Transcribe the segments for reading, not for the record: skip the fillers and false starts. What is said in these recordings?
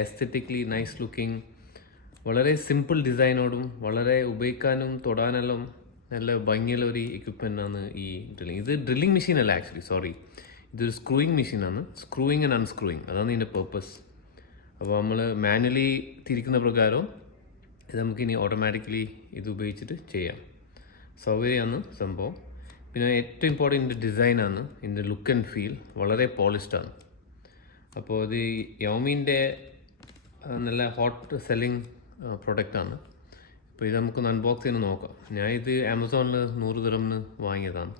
Aesthetically nice looking, വളരെ simple ഡിസൈനോടും വളരെ ഉപയോഗിക്കാനും തൊടാനെല്ലാം നല്ല ഭംഗിയുള്ള ഒരു എക്യുപ്മെൻ്റ് ആണ് ഈ ഡ്രില്ലിങ്. ഇത് ഡ്രില്ലിംഗ് മെഷീൻ അല്ല ആക്ച്വലി, സോറി, ഇതൊരു സ്ക്രൂയിങ് മെഷീനാണ്. സ്ക്രൂയിങ് ആൻഡ് അൺസ്ക്രൂയിങ്, അതാണ് ഇതിൻ്റെ പർപ്പസ്. അപ്പോൾ നമ്മൾ മാനുവലി തിരിക്കുന്ന പ്രകാരം ഇത് നമുക്കിനി ഓട്ടോമാറ്റിക്കലി ഇത് ഉപയോഗിച്ചിട്ട് ചെയ്യാം. സൗകര്യമാണ് സംഭവം. പിന്നെ ഏറ്റവും ഇമ്പോർട്ടൻ്റ് ഇതിൻ്റെ ഡിസൈനാണ്, ഇതിൻ്റെ ലുക്ക് ആൻഡ് ഫീൽ വളരെ പോളിഷ്ഡാണ്. അപ്പോൾ ഇത് യോമീൻ്റെ നല്ല ഹോട്ട് സെല്ലിങ് പ്രൊഡക്റ്റാണ്. അപ്പോൾ ഇത് നമുക്കൊന്ന് അൺബോക്സ് ചെയ്ത് നോക്കാം. ഞാൻ ഇത് ആമസോണിൽ 100 ദിർഹമിന് വാങ്ങിയതാണ്.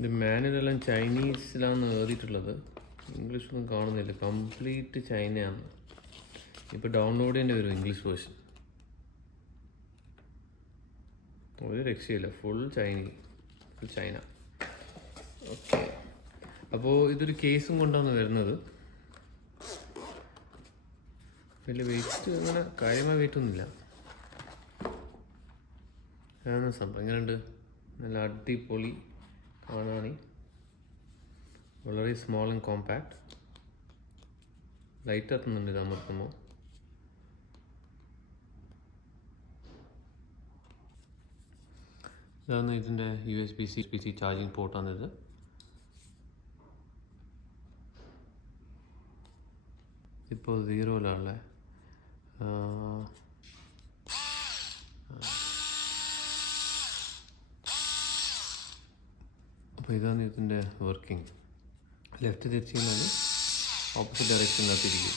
ഇത് മാനുവലെല്ലാം ചൈനീസിലാണ് എഴുതിയിട്ടുള്ളത്, ഇംഗ്ലീഷൊന്നും കാണുന്നില്ല. കംപ്ലീറ്റ് ചൈനയാണ്. ഇപ്പോൾ ഡൗൺലോഡ് ചെയ്യേണ്ടി വരും ഇംഗ്ലീഷ് വേർഷൻ. ഒരു രക്ഷയില്ല, ഫുൾ ചൈന. ഓക്കെ, അപ്പോൾ ഇതൊരു കേസും കൊണ്ടാണ് വരുന്നത്. വലിയ വെയിറ്റ്, അങ്ങനെ കാര്യമായ വെയിറ്റൊന്നുമില്ല. അതാണ് സംഭവം. എങ്ങനെയുണ്ട്? നല്ല അടിപൊളി കാണാൻ, വളരെ സ്മോൾ ആൻഡ് കോമ്പാക്ട്. ലൈറ്റ് എത്തുന്നുണ്ട് ഇത് അമർത്തുമ്പോൾ. ഇതാണ് ഇതിൻ്റെ USB-C ചാർജിങ് പോർട്ടാണിത്. ഇപ്പോൾ 0-ലാണല്ലേ. അപ്പോൾ ഇതാണ് ഇതിൻ്റെ വർക്കിംഗ്. ലെഫ്റ്റ് തിരിച്ചു കഴിഞ്ഞാൽ ഓപ്പോസിറ്റ് ഡയറക്ഷനിലാണ് തിരിക്കും.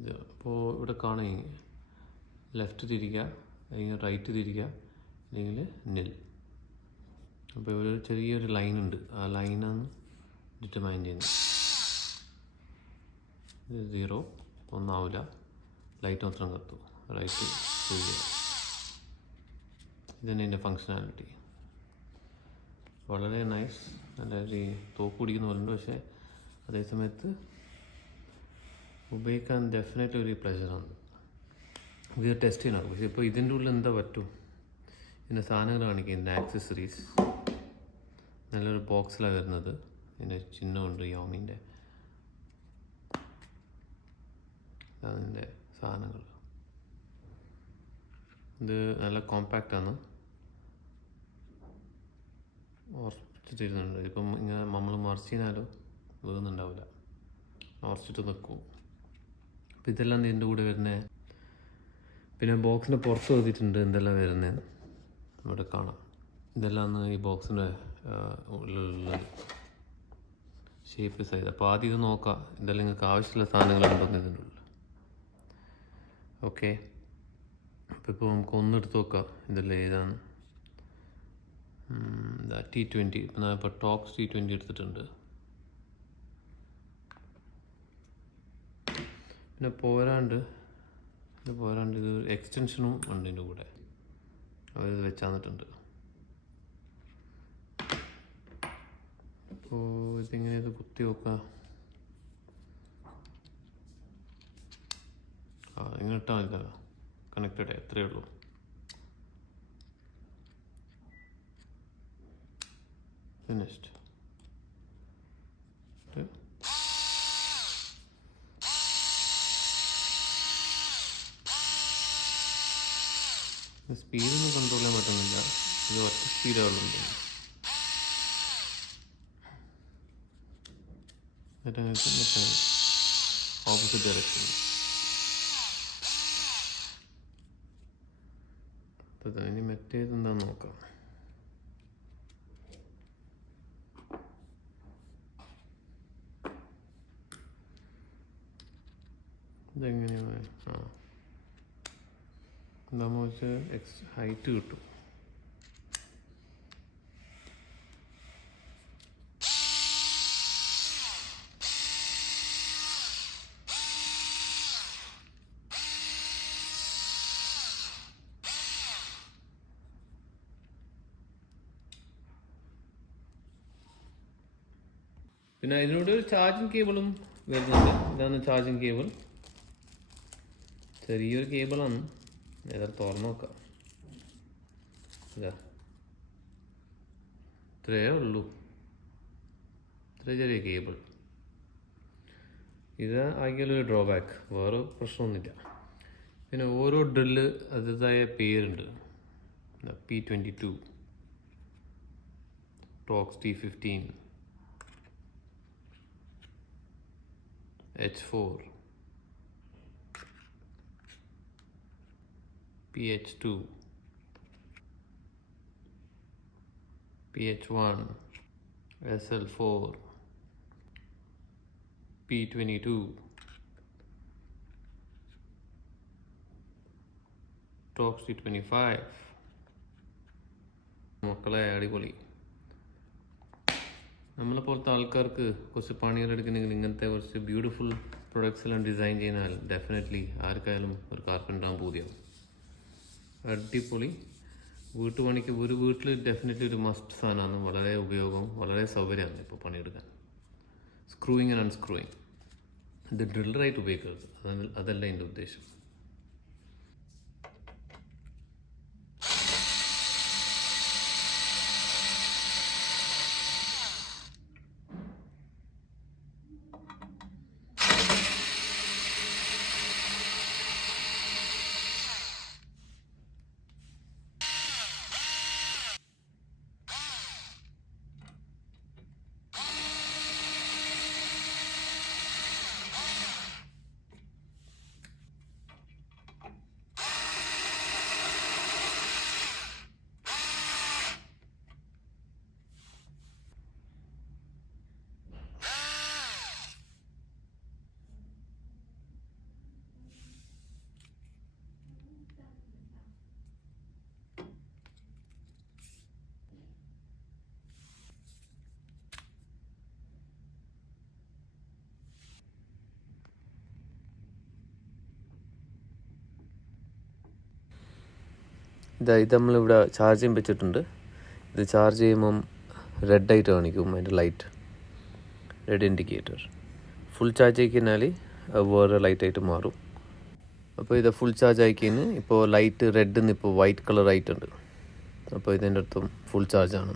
ഇത് അപ്പോൾ ഇവിടെ കാണുക, ലെഫ്റ്റ് തിരിക്കുക, അല്ലെങ്കിൽ റൈറ്റ് തിരിക്കുക, അല്ലെങ്കിൽ നിൽ. അപ്പോൾ ഇവിടെ ഒരു ചെറിയൊരു ലൈനുണ്ട്, ആ ലൈനാണ് ഡിറ്റർമൈൻ ചെയ്യുന്നത്. ഇത് 0 ഒന്നാവില്ല, ലൈറ്റ് മാത്രം കത്തും. റൈറ്റ് ചെയ്യുക. ഇതന്നെ എൻ്റെ ഫങ്ഷനാലിറ്റി. വളരെ നൈസ്. നല്ല ഒരു തോക്ക് പിടിക്കുന്ന പോലുണ്ട്, പക്ഷേ അതേസമയത്ത് ഉപയോഗിക്കാൻ ഡെഫിനറ്റ്ലി ഒരു പ്ലഷറാണ്. ഇത് ടെസ്റ്റ് ചെയ്യണം. പക്ഷേ ഇപ്പോൾ ഇതിൻ്റെ ഉള്ളിൽ എന്താ പറ്റും, ഇതിൻ്റെ സാധനങ്ങൾ കാണിക്കുക. ഇതിൻ്റെ ആക്സസറീസ് നല്ലൊരു ബോക്സിലാണ് വരുന്നത്. ഇതിൻ്റെ ചിഹ്നമുണ്ട് യോമീൻ്റെ. അതിൻ്റെ സാധനങ്ങൾ. ഇത് നല്ല കോമ്പാക്റ്റാണ്, ഉറച്ചിട്ടിരുന്നുണ്ട്. ഇപ്പം ഇങ്ങനെ നമ്മൾ മറിച്ച് കഴിഞ്ഞാലും വീഴുന്നുണ്ടാവില്ല, ഉറച്ചിട്ട് നിൽക്കും. അപ്പം ഇതെല്ലാം ഇതിൻ്റെ കൂടെ വരുന്നത്. പിന്നെ ബോക്സിൻ്റെ പുറത്ത് എഴുതിയിട്ടുണ്ട് എന്തെല്ലാം വരുന്നത്, ഇവിടെ കാണാം. ഇതെല്ലാം ഈ ബോക്സിൻ്റെ ഉള്ളിലുള്ള ഷേപ്പ് സൈസ്. അപ്പോൾ ആദ്യം ഇത് നോക്കാം, ഇതെല്ലാം നിങ്ങൾക്ക് ആവശ്യമുള്ള സാധനങ്ങളുണ്ടോന്ന് ഇതിൻ്റെ ഉള്ളിൽ. ഓക്കെ, അപ്പോൾ ഇപ്പോൾ നമുക്ക് ഒന്നെടുത്ത് നോക്കാം. ഇതെല്ലാം ഏതാണ്? T20. ഇപ്പം ഞാൻ ഇപ്പോൾ ടോക്സ് T20 എടുത്തിട്ടുണ്ട്. പിന്നെ പോരാണ്ട് ഇത് എക്സ്റ്റൻഷനും ഉണ്ട് ഇതിൻ്റെ കൂടെ, അവരിത് വെച്ചാന്നിട്ടുണ്ട്. അപ്പോൾ ഇതിങ്ങനെ ഇത് കുത്തി നോക്കാം. ഇങ്ങനെ ഇട്ടാൽ മതിയല്ലോ, കണക്റ്റഡ്, എത്രയേ ഉള്ളൂ. ഫിനിഷ്ഡ്. സ്പീഡൊന്നും കൺട്രോൾ ചെയ്യാൻ പറ്റുന്നില്ല, ഇത് ഒറ്റ സ്പീഡുകളുണ്ട്. Opposite direction. ഇനി മറ്റേത് എന്താണെന്ന് നോക്കാം. ഇതെങ്ങനെയാണ്? എന്താണെന്ന് വെച്ചാൽ ഹൈറ്റ് കിട്ടും. പിന്നെ അതിനോട് ഒരു ചാർജിങ് കേബിളും വരുന്നുണ്ട്. ഇതാണ് ചാർജിങ് കേബിൾ. ചെറിയൊരു കേബിളാണ്. ഏതായാലും തുറന്നു നോക്കാം. ഇതാ ഇത്രയേ ഉള്ളൂ. ഇത്ര ചെറിയ കേബിൾ. ഇത് ആകെയുള്ളൊരു ഡ്രോബാക്ക്. വേറെ പ്രശ്നമൊന്നുമില്ല. പിന്നെ ഓരോ ഡ്രില്ല് അതിൻ്റെതായ പേരുണ്ട്. P22, talks T15, H4, PH2, PH1, SL4, P22, talks T25. മക്കളെ അടിപൊളി. നമ്മളെപ്പോലത്തെ ആൾക്കാർക്ക് കുറച്ച് പണികളെടുക്കണമെങ്കിൽ ഇങ്ങനത്തെ കുറച്ച് ബ്യൂട്ടിഫുൾ പ്രൊഡക്ട്സ് എല്ലാം ഡിസൈൻ ചെയ്താൽ ഡെഫിനറ്റ്ലി ആർക്കായാലും ഒരു കാർപ്പൻ്റാകാൻ പൂതിയാവും. അടിപൊളി. വീട്ടുപണിക്ക് ഒരു വീട്ടിൽ ഡെഫിനറ്റ്ലി ഒരു മസ്റ്റ് സാധനമാണ്. വളരെ ഉപയോഗം, വളരെ സൗകര്യമാണ് ഇപ്പോൾ പണിയെടുക്കാൻ. Screwing and unscrewing. ഇത് ഡ്രില്ലറായിട്ട് ഉപയോഗിക്കരുത്. അതല്ല എൻ്റെ ഉദ്ദേശം. ഇത് നമ്മളിവിടെ ചാർജിങ് വെച്ചിട്ടുണ്ട്. ഇത് ചാർജ് ചെയ്യുമ്പം റെഡായിട്ട് കാണിക്കും അതിൻ്റെ light, red indicator. Full charge ആയി കഴിഞ്ഞാൽ വേറെ ലൈറ്റായിട്ട് മാറും. അപ്പോൾ ഇത് ഫുൾ ചാർജ് ആയി കഴിഞ്ഞ് ഇപ്പോൾ ലൈറ്റ് റെഡിൽ നിന്ന് ഇപ്പോൾ വൈറ്റ് കളർ ആയിട്ടുണ്ട്. അപ്പോൾ ഇതിൻ്റെ അർത്ഥം ഫുൾ ചാർജാണ്.